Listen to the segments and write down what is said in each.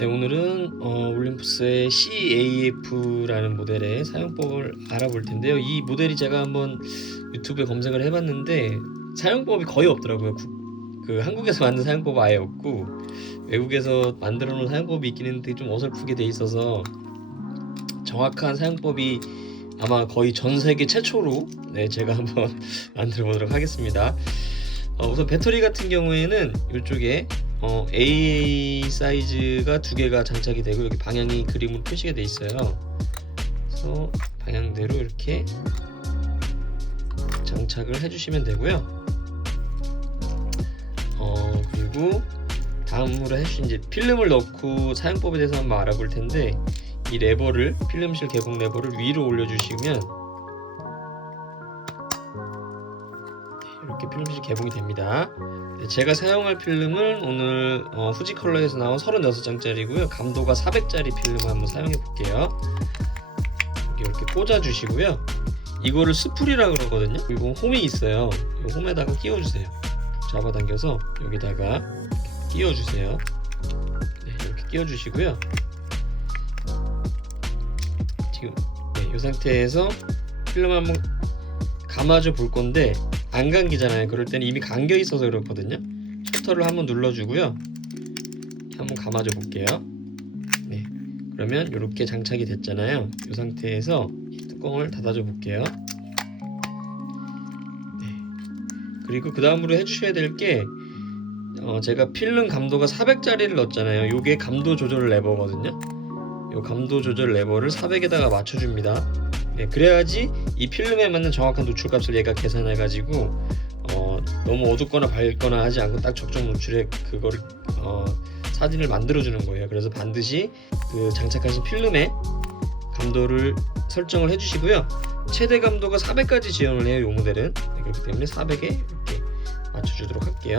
네, 오늘은 올림푸스의 CAF라는 모델의 사용법을 알아볼 텐데요. 이 모델이 제가 한번 유튜브에 검색을 해봤는데 사용법이 거의 없더라고요. 한국에서 만든 사용법 아예 없고 외국에서 만들어 놓은 사용법이 있긴 했는데 좀 어설프게 돼 있어서 정확한 사용법이 아마 거의 전 세계 최초로 제가 한번 만들어 보도록 하겠습니다. 우선 배터리 같은 경우에는 이쪽에 AA 사이즈가 두 개가 장착이 되고 여기 방향이 그림으로 표시가 돼 있어요. 그래서 방향대로 이렇게 장착을 해주시면 되고요. 그리고 다음으로 해주신 이제 필름을 넣고 사용법에 대해서 한번 알아볼 텐데, 이 레버를, 필름실 개봉 레버를 위로 올려주시면 이렇게 필름실 개봉이 됩니다. 제가 사용할 필름은 오늘 후지 컬러에서 나온 36장짜리고요. 감도가 400짜리 필름을 한번 사용해 볼게요. 이렇게 꽂아 주시고요. 이거를 스풀이라 그러거든요. 그리고 홈이 있어요. 이 홈에다가 끼워 주세요. 잡아당겨서 여기다가 끼워 주세요. 이렇게 끼워 주시고요. 지금 이 상태에서 필름 한번 감아줘 볼 건데 안 감기잖아요. 그럴 때는 이미 감겨 있어서 그렇거든요. 셔터를 한번 눌러주고요. 한번 감아줘 볼게요. 네, 그러면 이렇게 장착이 됐잖아요. 이 상태에서 이 뚜껑을 닫아줘 볼게요. 네, 그리고 그 다음으로 해주셔야 될 게 제가 필름 감도가 400짜리를 넣었잖아요. 이게 감도 조절 레버거든요. 이 감도 조절 레버를 400에다가 맞춰줍니다. 네, 그래야지 이 필름에 맞는 정확한 노출값을 얘가 계산해 가지고 너무 어둡거나 밝거나 하지 않고 딱 적정 노출에 그거를 사진을 만들어 주는 거예요. 그래서 반드시 그 장착하신 필름의 감도를 설정을 해 주시고요. 최대 감도가 400까지 지원을 해요, 이 모델은. 네, 그렇기 때문에 400에 이렇게 맞춰 주도록 할게요.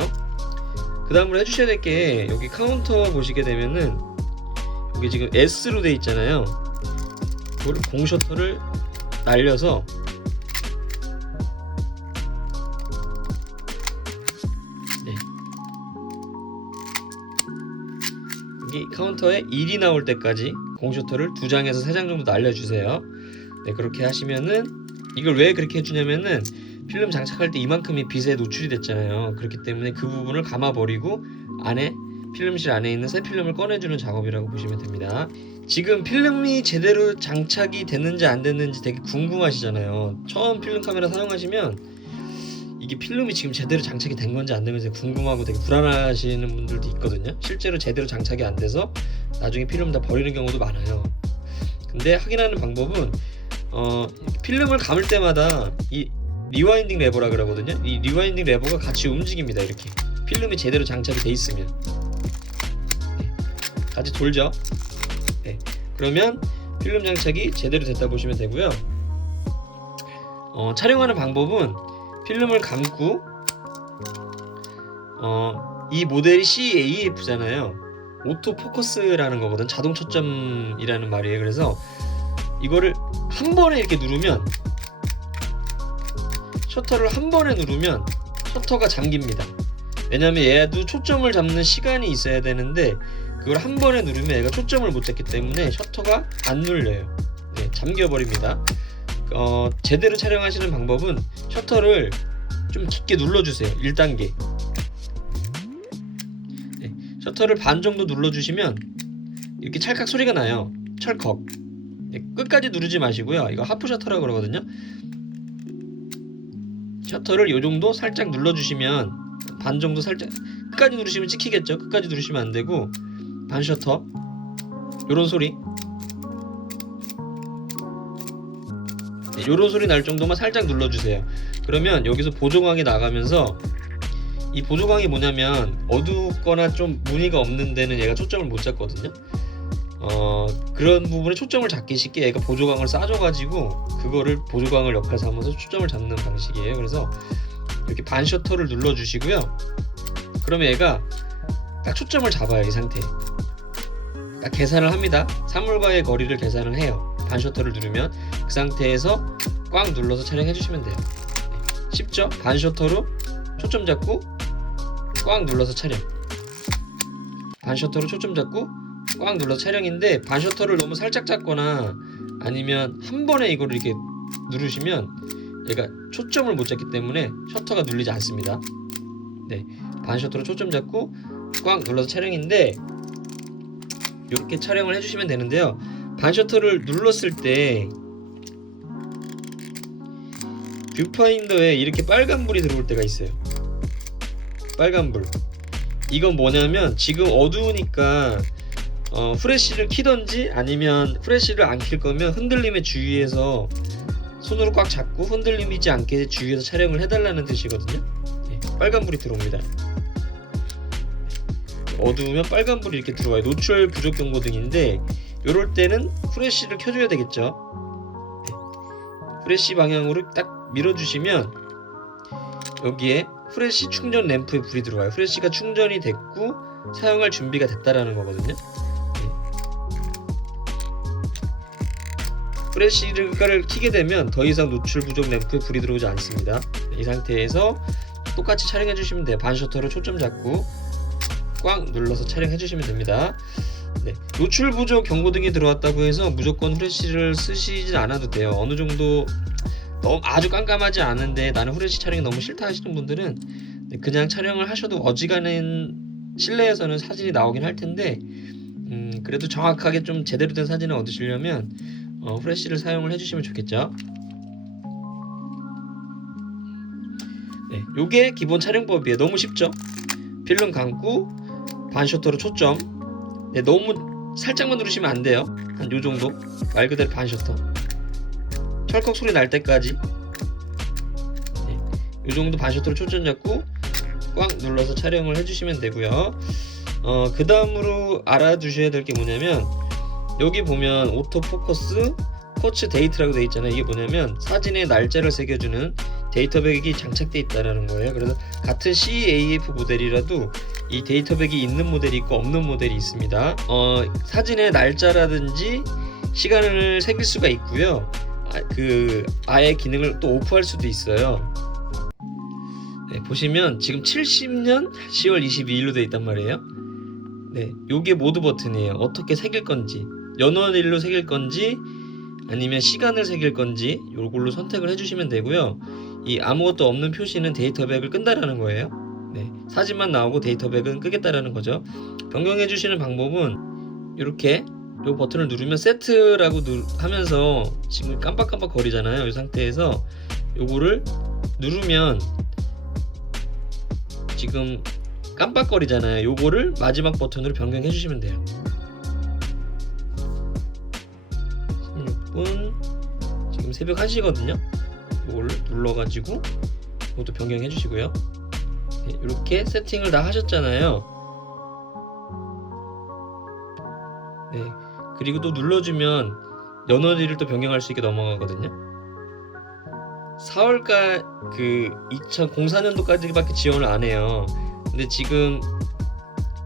그 다음으로 해 주셔야 될 게, 여기 카운터 보시게 되면은 여기 지금 S로 돼 있잖아요. 그거를 공 셔터를 날려서 여기 카운터에 1이 나올 때까지 공 셔터를 2장에서 3장 정도 날려주세요. 네, 그렇게 하시면은, 이걸 왜 그렇게 해주냐면은 필름 장착할 때 이만큼이 빛에 노출이 됐잖아요. 그렇기 때문에 그 부분을 감아버리고 안에 필름실 안에 있는 새 필름을 꺼내주는 작업이라고 보시면 됩니다. 지금 필름이 제대로 장착이 됐는지 안 됐는지 되게 궁금하시잖아요. 처음 필름 카메라 사용하시면 이게 필름이 지금 제대로 장착이 된 건지 안 되는지 궁금하고 되게 불안하시는 분들도 있거든요. 실제로 제대로 장착이 안 돼서 나중에 필름 다 버리는 경우도 많아요. 근데 확인하는 방법은 필름을 감을 때마다 이 리와인딩 레버라 그러거든요. 이 리와인딩 레버가 같이 움직입니다. 이렇게 필름이 제대로 장착이 돼 있으면 같이 돌죠. 네, 그러면 필름 장착이 제대로 됐다 보시면 되고요. 촬영하는 방법은 필름을 감고 이 모델이 CAF잖아요. 오토 포커스라는 거거든. 자동 초점이라는 말이에요. 그래서 이거를 한 번에 이렇게 누르면, 셔터를 한 번에 누르면 셔터가 잠깁니다. 왜냐면 얘도 초점을 잡는 시간이 있어야 되는데 그걸 한 번에 누르면 얘가 초점을 못 잡기 때문에 셔터가 안 눌려요. 네, 잠겨버립니다. 제대로 촬영하시는 방법은 셔터를 좀 깊게 눌러주세요. 1단계. 네, 셔터를 반 정도 눌러주시면 이렇게 찰칵 소리가 나요. 철컥. 네, 끝까지 누르지 마시고요. 이거 하프 셔터라고 그러거든요. 셔터를 요 정도 살짝 눌러주시면, 반 정도 살짝, 끝까지 누르시면 찍히겠죠. 끝까지 누르시면 안 되고 반 셔터, 요런 소리, 네, 요런 소리 날 정도만 살짝 눌러주세요. 그러면 여기서 보조광이 나가면서, 이 보조광이 뭐냐면 어둡거나 좀 무늬가 없는 데는 얘가 초점을 못 잡거든요. 그런 부분에 초점을 잡기 쉽게 얘가 보조광을 쏴줘가지고 그거를 보조광을 역할 삼아서 초점을 잡는 방식이에요. 그래서 이렇게 반 셔터를 눌러주시고요. 그러면 얘가 딱 초점을 잡아요. 이 상태에 딱 계산을 합니다. 사물과의 거리를 계산을 해요. 반 셔터를 누르면 그 상태에서 꽉 눌러서 촬영해 주시면 돼요. 쉽죠? 반 셔터로 초점 잡고 꽉 눌러서 촬영, 반 셔터로 초점 잡고 꽉 눌러서 촬영인데 반셔터를 너무 살짝 잡거나 아니면 한 번에 이거를 이렇게 누르시면 얘가 초점을 못 잡기 때문에 셔터가 눌리지 않습니다. 네, 반셔터로 초점 잡고 꽉 눌러서 촬영인데 이렇게 촬영을 해주시면 되는데요. 반셔터를 눌렀을 때 뷰파인더에 이렇게 빨간불이 들어올 때가 있어요. 빨간불. 이건 뭐냐면 지금 어두우니까 후레쉬를 키던지 아니면 후레쉬를 안 킬 거면 흔들림에 주의해서 손으로 꽉 잡고 흔들리지 않게 주의해서 촬영을 해달라는 뜻이거든요. 네, 빨간불이 들어옵니다. 어두우면 빨간불이 이렇게 들어와요. 노출 부족 경고등인데 이럴 때는 후레쉬를 켜줘야 되겠죠. 네, 후레쉬 방향으로 딱 밀어주시면 여기에 후레쉬 충전 램프에 불이 들어와요. 후레쉬가 충전이 됐고 사용할 준비가 됐다라는 거거든요. 후레쉬를 켜게 되면 더 이상 노출 부족 램프에 불이 들어오지 않습니다. 이 상태에서 똑같이 촬영해 주시면 돼요. 반셔터로 초점 잡고 꽉 눌러서 촬영해 주시면 됩니다. 네, 노출 부족 경고등이 들어왔다고 해서 무조건 후레쉬를 쓰시진 않아도 돼요. 어느 정도 너무 아주 깜깜하지 않은데 나는 후레쉬 촬영이 너무 싫다 하시는 분들은 그냥 촬영을 하셔도 어지간한 실내에서는 사진이 나오긴 할 텐데 그래도 정확하게 좀 제대로 된 사진을 얻으시려면 후레쉬를 사용을 해주시면 좋겠죠. 네, 요게 기본 촬영법이에요. 너무 쉽죠? 필름 감고 반셔터로 초점. 네, 너무 살짝만 누르시면 안 돼요. 한 요정도. 말 그대로 반셔터. 철컥 소리 날 때까지. 네, 요정도 반셔터로 초점 잡고 꽉 눌러서 촬영을 해주시면 되고요. 그 다음으로 알아두셔야 될 게 뭐냐면 여기 보면 오토포커스 쿼츠 데이트라고 되어 있잖아요. 이게 뭐냐면 사진의 날짜를 새겨주는 데이터백이 장착되어 있다는 거예요. 그래서 같은 CAF 모델이라도 이 데이터백이 있는 모델이 있고 없는 모델이 있습니다. 사진의 날짜라든지 시간을 새길 수가 있고요. 아예 기능을 또 오프할 수도 있어요. 네, 보시면 지금 70년 10월 22일로 되어 있단 말이에요. 네, 요게 모드 버튼이에요. 어떻게 새길 건지, 연월일로 새길 건지 아니면 시간을 새길 건지 요걸로 선택을 해주시면 되고요. 이 아무것도 없는 표시는 데이터백을 끈다라는 거예요. 네, 사진만 나오고 데이터백은 끄겠다라는 거죠. 변경해 주시는 방법은 이렇게 요 버튼을 누르면 세트라고 하면서 지금 깜빡깜빡 거리잖아요. 이 상태에서 요거를 누르면 지금 깜빡거리잖아요. 요거를 마지막 버튼으로 변경해 주시면 돼요. 16분 지금 새벽 1시거든요. 요걸 눌러가지고 이것도 변경해 주시고요. 네, 이렇게 세팅을 다 하셨잖아요. 네, 그리고 또 눌러주면 연월일을 또 변경할 수 있게 넘어가거든요. 4월까 2004년도까지밖에 지원을 안 해요. 근데 지금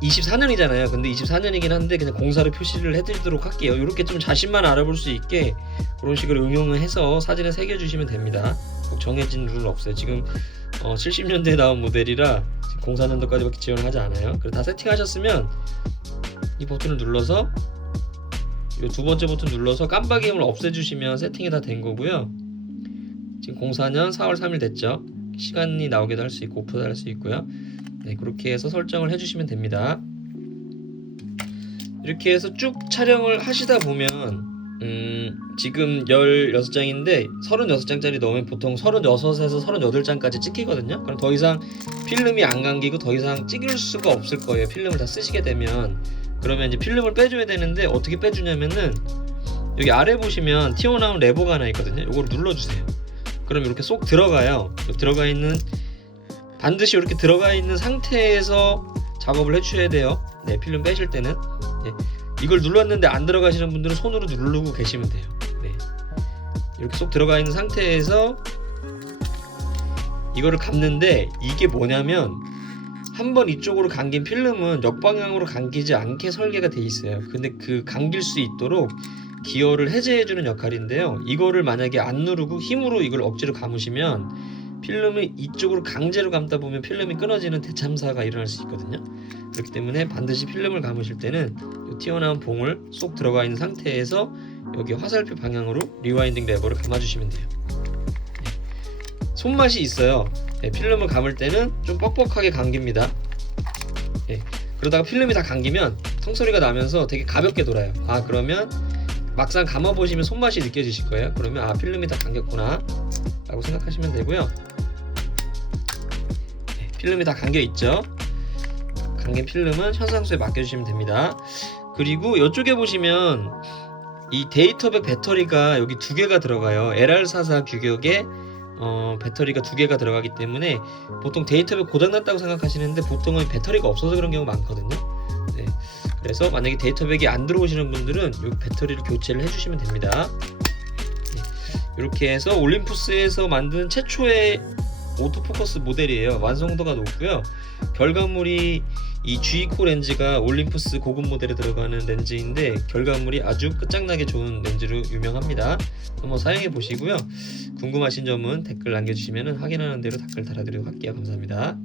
24년이잖아요. 근데 24년이긴 한데 그냥 공사로 표시를 해드리도록 할게요. 이렇게 좀 자신만 알아볼 수 있게 그런 식으로 응용을 해서 사진을 새겨주시면 됩니다. 꼭 정해진 룰은 없어요. 지금 70년대에 나온 모델이라 04년도까지밖에 지원을 하지 않아요. 그래서 다 세팅하셨으면 이 버튼을 눌러서 이 두 번째 버튼 눌러서 깜빡임을 없애주시면 세팅이 다 된 거고요. 지금 04년 4월 3일 됐죠. 시간이 나오게도 할 수 있고 오프도 할 수 있고요. 네, 그렇게 해서 설정을 해주시면 됩니다. 이렇게 해서 쭉 촬영을 하시다 보면 지금 16장인데 36장짜리 넣으면 보통 36에서 38장까지 찍히거든요. 그럼 더 이상 필름이 안 감기고 더 이상 찍을 수가 없을 거예요. 필름을 다 쓰시게 되면. 그러면 이제 필름을 빼줘야 되는데 어떻게 빼주냐면은 여기 아래 보시면 튀어나온 레버가 하나 있거든요. 이걸 눌러주세요. 그럼 이렇게 쏙 들어가요. 들어가 있는 반드시 이렇게 들어가 있는 상태에서 작업을 해주셔야 돼요. 네, 필름 빼실 때는. 네, 이걸 눌렀는데 안 들어가시는 분들은 손으로 누르고 계시면 돼요. 네, 이렇게 쏙 들어가 있는 상태에서 이거를 감는데 이게 뭐냐면 한번 이쪽으로 감긴 필름은 역방향으로 감기지 않게 설계가 돼 있어요. 근데 그 감길 수 있도록 기어를 해제해주는 역할인데요. 이거를 만약에 안 누르고 힘으로 이걸 억지로 감으시면 필름을 이쪽으로 강제로 감다 보면 필름이 끊어지는 대참사가 일어날 수 있거든요. 그렇기 때문에 반드시 필름을 감으실 때는 이 튀어나온 봉을 쏙 들어가 있는 상태에서 여기 화살표 방향으로 리와인딩 레버를 감아주시면 돼요. 손맛이 있어요. 필름을 감을 때는 좀 뻑뻑하게 감깁니다. 그러다가 필름이 다 감기면 성소리가 나면서 되게 가볍게 돌아요. 그러면 막상 감아보시면 손맛이 느껴지실 거예요. 그러면 필름이 다 감겼구나 라고 생각하시면 되고요. 필름이 다 감겨 있죠. 감긴 필름은 현상수에 맡겨주시면 됩니다. 그리고 이쪽에 보시면 이 데이터백 배터리가 여기 두 개가 들어가요. LR44 규격의 배터리가 두 개가 들어가기 때문에 보통 데이터백 고장났다고 생각하시는데 보통은 배터리가 없어서 그런 경우 많거든요. 그래서 만약에 데이터백이 안 들어오시는 분들은 이 배터리를 교체를 해주시면 됩니다. 이렇게 해서 올림푸스에서 만든 최초의 오토포커스 모델이에요. 완성도가 높고요. 결과물이 이 G2 렌즈가 올림푸스 고급 모델에 들어가는 렌즈인데 결과물이 아주 끝장나게 좋은 렌즈로 유명합니다. 한번 사용해 보시고요. 궁금하신 점은 댓글 남겨주시면 확인하는 대로 댓글 달아드리도록 할게요. 감사합니다.